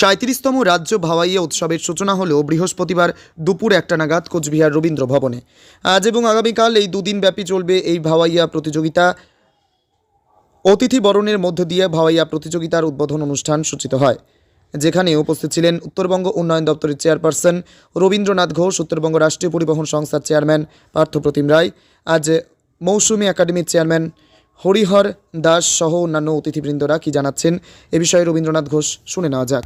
৩৭তম রাজ্য ভাওয়াইয়া উৎসবের সূচনা হলো বৃহস্পতিবার দুপুর ১টা নাগাদ কোচবিহার রবীন্দ্র ভবনে। আজ এবং আগামীকাল এই দুদিন ব্যাপী চলবে এই ভাওয়াইয়া প্রতিযোগিতা। অতিথি বরণের মধ্য দিয়ে ভাওয়াইয়া প্রতিযোগিতার উদ্বোধন অনুষ্ঠান সূচিত হয়, যেখানে উপস্থিত ছিলেন উত্তরবঙ্গ উন্নয়ন দপ্তরের চেয়ারপারসন রবীন্দ্রনাথ ঘোষ, উত্তরবঙ্গ রাষ্ট্রীয় পরিবহন সংস্থার চেয়ারম্যান পার্থপ্রতিম রায়, আজ মৌসুমী একাডেমির চেয়ারম্যান হরিহর দাস সহ অন্যান্য অতিথিবৃন্দরা কি জানাচ্ছেন এ বিষয়ে রবীন্দ্রনাথ ঘোষ শুনে নেওয়া যাক।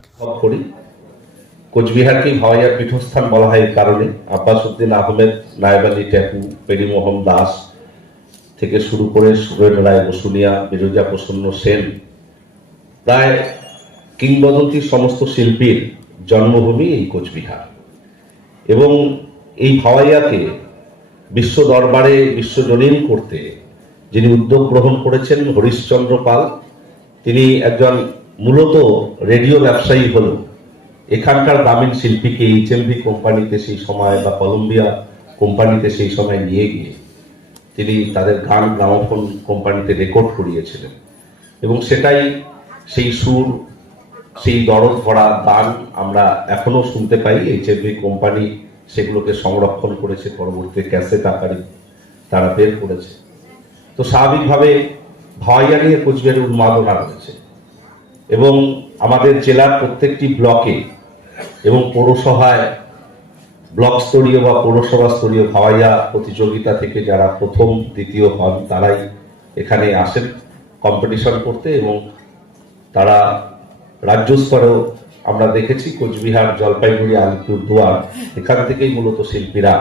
কোচবিহারকে ভাওয়াইয়ার পীঠস্থান বলা হয় এই কারণে আব্বাস উদ্দিন আহমেদ, নায়েব আলী টেপু, পেরিমোহন দাস থেকে শুরু করে সুরেন রায় বসুনিয়া, বিরজা প্রসন্ন সেন, প্রায় কিংবদন্তি সমস্ত শিল্পীর জন্মভূমি এই কোচবিহার। এবং এই ভাওয়াইয়াকে বিশ্ব দরবারে বিশ্বজনীন করতে যিনি উদ্যোগ গ্রহণ করেছেন হরিশ্চন্দ্র পাল, তিনি একজন মূলত রেডিও ব্যবসায়ী হলেও এখানকার গ্রামীণ শিল্পীকে HMV কোম্পানিতে সেই সময় বা কলম্বিয়া কোম্পানিতে সেই সময় নিয়ে গিয়ে তিনি তাদের গান গ্রামোফোন কোম্পানিতে রেকর্ড করিয়েছিলেন। এবং সেটাই সেই সুর, সেই দরদ ভরা গান আমরা এখনো শুনতে পাই। HMV কোম্পানি সেগুলোকে সংরক্ষণ করেছে, পরবর্তীতে ক্যাসেট আকারে তারা বের করেছে। তো স্বাভাবিকভাবে ভাওয়াইয়া নিয়ে কোচবিহারের উন্মাদনা রয়েছে এবং আমাদের জেলার প্রত্যেকটি ব্লকে এবং পৌরসভায় ব্লক স্তরীয় বা পৌরসভা স্তরীয় ভাওয়াইয়া প্রতিযোগিতা থেকে যারা প্রথম দ্বিতীয় হন তারাই এখানে আসেন কম্পিটিশন করতে। এবং তারা রাজ্য স্তরেও আমরা দেখেছি কোচবিহার, জলপাইগুড়ি, আলিপুরদুয়ার এখান থেকেই মূলত শিল্পীরা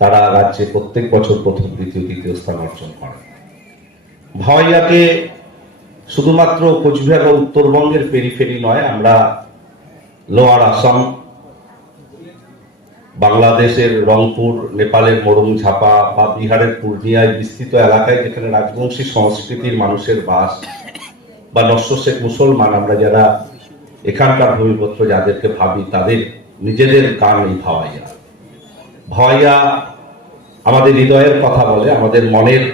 তারা রাজ্যে প্রত্যেক বছর প্রথম, দ্বিতীয়, তৃতীয় স্থান অর্জন করেন। ভাওয়াইয়াকে শুধুমাত্র কোচবিহার ও উত্তরবঙ্গের পেরিফেরি নয়, আমরা লোয়ার আসাম, বাংলাদেশের রংপুর, নেপালের মোরং ঝাপা বা বিহারের পূর্ণিয়ায় বিস্তৃত এলাকায় যেখানে রাজবংশী সংস্কৃতির মানুষের বাস বা নস্য শেখ মুসলমান, আমরা যারা এখানকার ভূমিপুত্র যাদেরকে ভাবি, তাদের নিজেদের গান এই ভাওয়াইয়া। ভাওয়াইয়া আমাদের হৃদয়ের কথা বলে, আমাদের মনের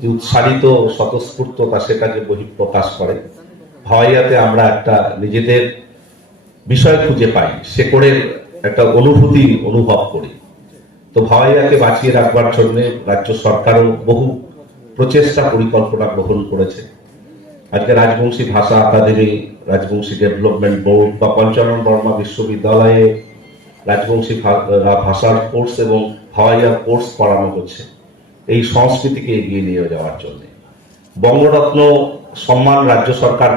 যে উৎসারিত স্বতঃস্ফূর্ততা সেটাকে বহিঃপ্রকাশ করে। ভাওয়াইয়াতে আমরা একটা নিজেদের বিষয় খুঁজে পাই, শেকড়ের একটা অনুভূতি অনুভব করি। তো ভাওয়াইয়াকে বাঁচিয়ে রাখবার জন্য রাজ্য সরকারও বহু প্রচেষ্টা পরিকল্পনা গ্রহণ করেছে। আজকে রাজবংশী ভাষা একাডেমি, রাজবংশী ডেভেলপমেন্ট বোর্ড বা পঞ্চানন বর্মা বিশ্ববিদ্যালয়ে রাজবংশী ভাষার কোর্স এবং ভাওয়াইয়ার কোর্স করানো হচ্ছে এই সংস্কৃতিকে এগিয়ে নিয়ে যাওয়ার জন্য। বঙ্গরত্ন সম্মান রাজ্য সরকার